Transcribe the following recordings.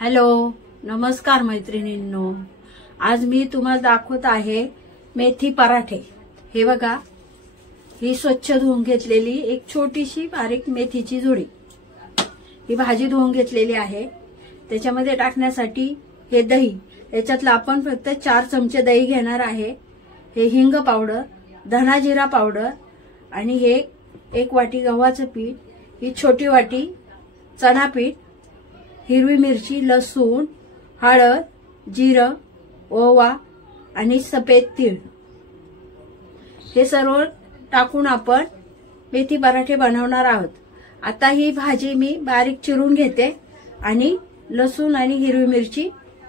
Hello, नमस्कार मैत्रिणींनो. आज मी तुम्हाला दाखवत आहे मेथी पराठे. हे बघा, ही स्वच्छ धुवून घेतलेली एक छोटीशी बारीक मेथीची जुडी. ही भाजी धुवून घेतलेली आहे. त्याच्यामध्ये टाकण्यासाठी हे दही, याच्यातलं आपण फक्त 4 चमचे दही घेणार आहे. हे हिंग पावडर, धना जिरा पावडर आणि हे 1 वाटी गव्हाचं पीठ, ही छोटी वाटी चणा पीठ, हिरवी मिरची, लसूण, हळद, जिरं, ओवा आणि सफेद तीळ. हे सर्व टाकून आपण मेथी पराठे बनवणार आहोत. आता ही भाजी मी बारीक चिरून घेते आणि लसूण आणि हिरवी मिरची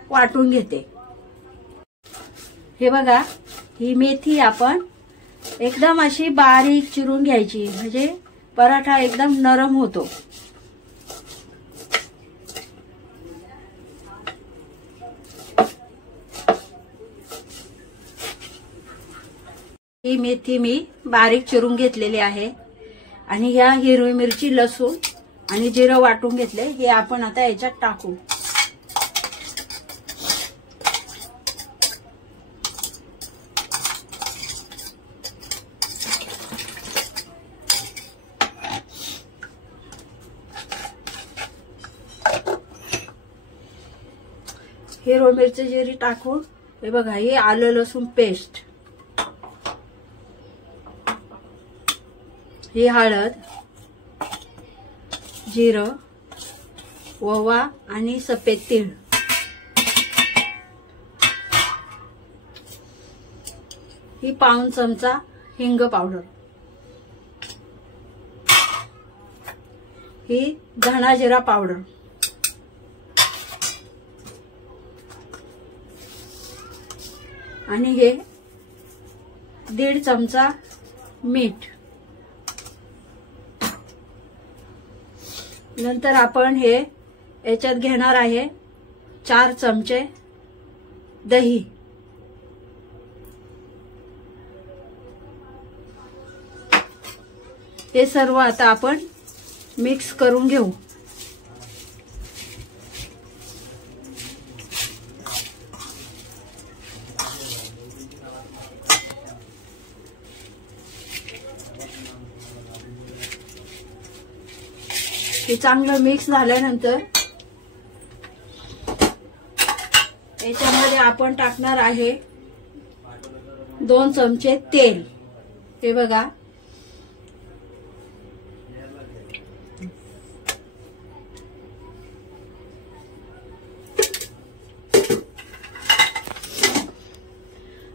वाटून घेते. हे बघा, ही मेथी आपण एकदम अशी बारीक चिरून घ्यायची, म्हणजे पराठा एकदम नरम होतो. ही मेथी मी बारीक चिरून घेतलेली आहे आणि ह्या हिरवी मिरची, लसूण आणि जिरं वाटून घेतले, हे आपण आता याच्यात टाकू. हिरवी मिरची, जिरी टाकून हे बघा, हे आलं लसूण पेस्ट, ही हळद, जिरं, ओवा आणि सफेद तीळ. ही पाऊण चमचा हिंग पावडर, ही धना जिरा पावडर, आणि हे 1.5 चमचा मीठ. नंतर आपण हे याच्यात घेणार आहे 4 चमचे दही. हे सर्व आता आपण मिक्स करून घेऊ. हे चांगलं मिक्स झाल्यानंतर याच्यामध्ये आपण टाकणार आहे 2 चमचे तेल. हे बघा,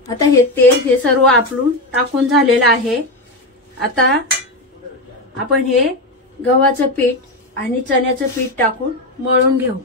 आता हे तेल हे सर्व आपलं टाकून झालेलं आहे. आता आपण हे गव्हाचं पीठ आणि चण्याचं पीठ टाकून मळून घेऊ.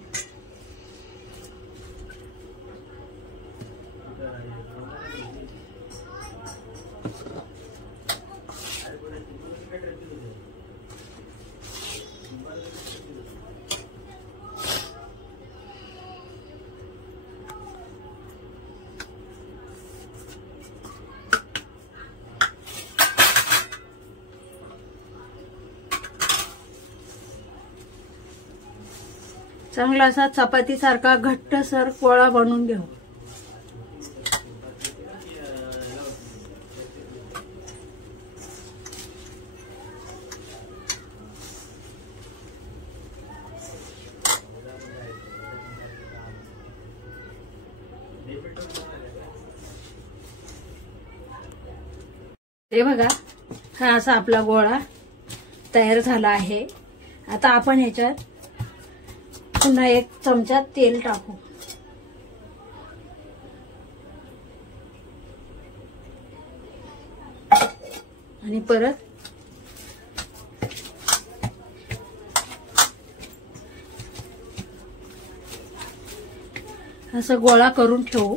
चांगला असा चपातीसारखा घट्टसर गोळा बनवून घेऊ. हे बघा, हा असा आपला गोळा तयार झाला आहे. आता आपण ह्याच्यात पुन्हा 1 चमचा तेल टाकू. आणि परत असं गोळा करून ठेवू.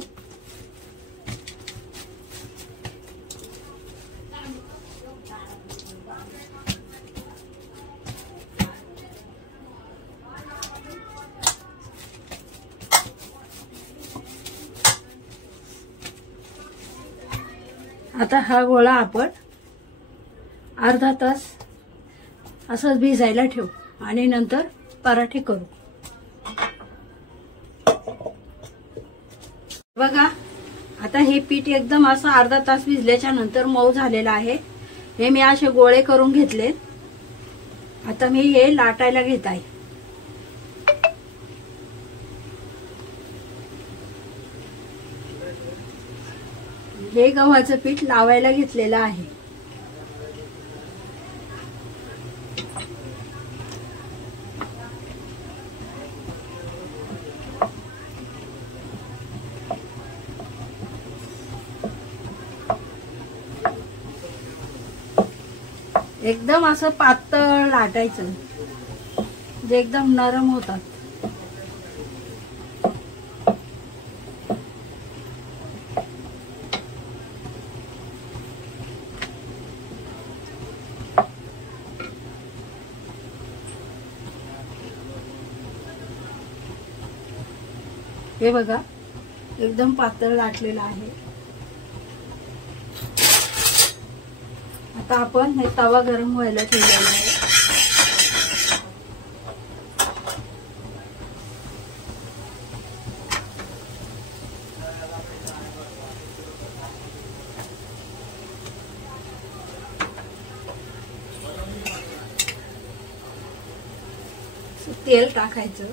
आता हा गोळा आपण अर्धा तास असंच भिजायला ठेवू आणि नंतर पराठे करू. बघा आता हे पीठ एकदम असं अर्धा तास भिजल्याच्या नंतर मऊ झालेलं आहे. हे मी असे गोळे करून घेतले. आता मी हे लाटायला घेत आहे. हे गव्हाचं पीठ लावायला घेतलेलं आहे. एकदम असं पातळ लाटायचं जे एकदम नरम होतात. हे बघा एकदम पातळ लाटलेलं आहे. आता आपण हे तवा गरम व्हायला ठेवलेला आहे. तेल टाकायचं.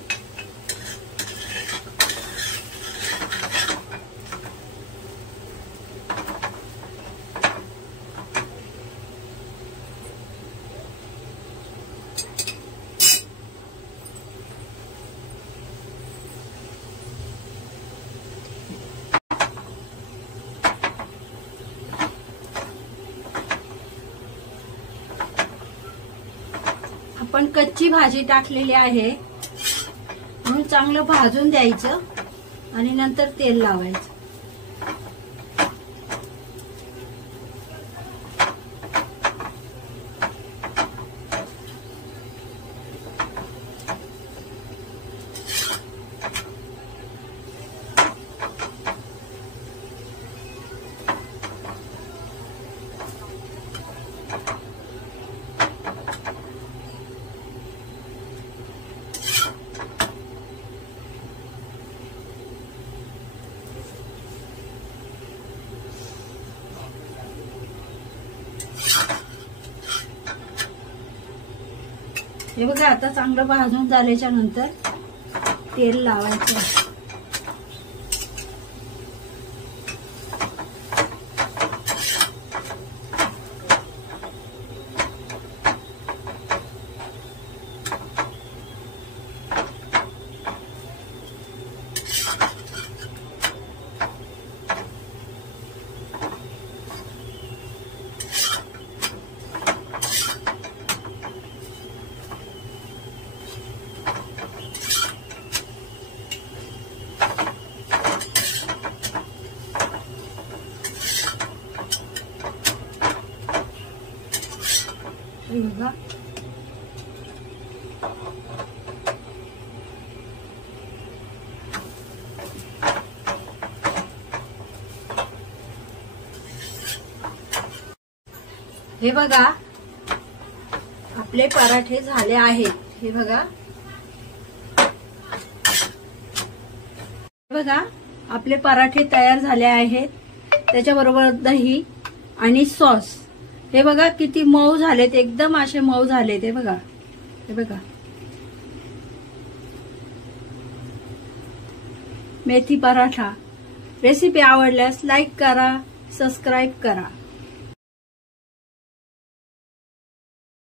आपण कच्ची भाजी टाकलेली आहे म्हणून चांगलं भाजून द्यायचं आणि नंतर तेल लावायचं. हे बघा आता चांगलं भाजून झाल्याच्या नंतर तेल लावायचं. बघा हे बघा आपले पराठे झाले आहेत. हे बघा आपले पराठे तयार झाले आहेत. त्याच्याबरोबर दही आणि सॉस. हे बघा किती मऊ झालेत. एकदम असे मऊ झालेत. हे बघा मेथी पराठा. रेसिपी आवडल्यास लाईक करा, सबस्क्राईब करा.